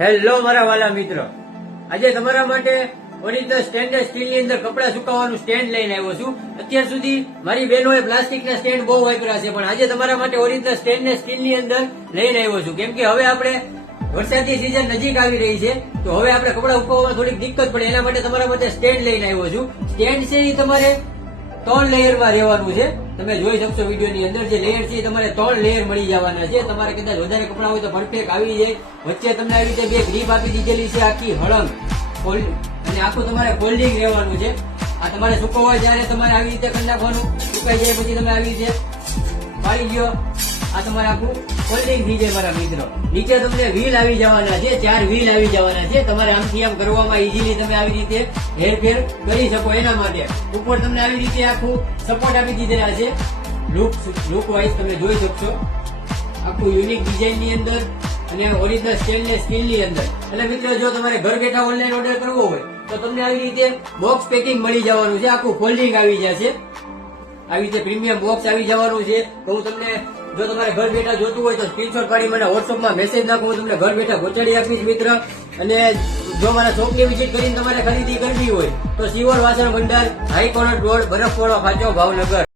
Hello મારા વાલા મિત્રો, આજે તમારા માટે ઓરિજિનલ સ્ટેનલેસ સ્ટીલની અંદર કપડા સુકાવવાનું સ્ટેન્ડ લઈને આવ્યો છું. અત્યાર સુધી મારી બહેનોએ પ્લાસ્ટિકના સ્ટેન્ડ બહુ વાપર્યા છે, પણ આજે તમારા માટે ઓરિજિનલ સ્ટેનલેસ સ્ટીલની અંદર લઈને આવ્યો છું. કેમ કે હવે આપણે વરસાદની સિઝન નજીક આવી રહી છે, તો હવે આપણે કપડા સુકાવવામાં થોડીક દિક્કત પડે, એના માટે તમારા માટે સ્ટેન્ડ લઈને આવ્યો છું. સ્ટેન્ડ છે એ તમારે 3 લેયરમાં રહેવાનું છે. તમે જોઈ શકશો વિડીયોની અંદર જે લેયર છે તમારે 3 લેયર મળી જવાના છે. તમારે કદાચ વધારે કપડા હોય તો પરફેક્ટ આવી જાય. વચ્ચે તમને આવી રીતે 2 ગ્રીપ આપી દીધેલી છે, આખી હળંગ અને આખું તમારે ફોલ્ડિંગ રહેવાનું છે. આ તમારે સુકવવા જ્યારે તમારે આવી રીતે કરી નાખવાનું, સુકાઈ જાય પછી તમે આવી રીતે પાડી ગયો, આ તમારે આખું ફોલ્ડિંગ થઈ જાય મારા મિત્રો. નીચે તમને વ્હીલ આવી જવાના છે, 4 વ્હીલ આવી જવાના છે. તમારે આમથી આમ કરવામાં ઇઝીલી તમે આવી રીતે હેરફેર કરી શકો એના માટે. ઉપર તમને આવી રીતે આખું સપોર્ટ આપી દીધેલા છે. લુક વાઇઝ તમે જોઈ શકશો, આખું યુનિક ડિઝાઇન ની અંદર અને ઓરિજિનલ સ્ટેનલેસ સ્ટીલ ની અંદર. એટલે મિત્રો, જો તમારે ઘર બેઠા ઓનલાઈન ઓર્ડર કરવો હોય તો તમને આવી રીતે બોક્સ પેકિંગ મળી જવાનું છે. આખું ફોલ્ડિંગ આવી જશે, આવી રીતે પ્રીમિયમ બોક્સ આવી જવાનું છે. તો હું તમને, જો તમારે ઘર બેઠા જોતું હોય તો સ્ક્રીનશોટ પાડી મને વોટ્સઅપમાં મેસેજ નાખો, હું તમને ઘર બેઠા પહોંચાડી આપીશ મિત્ર. અને જો મારા શોપની વિઝિટ કરીને તમારે ખરીદી કરવી હોય તો શિવર વાસણ ભંડાર, હાઈકોર્ટ રોડ, બરફવાળો ખાંચો, ભાવનગર.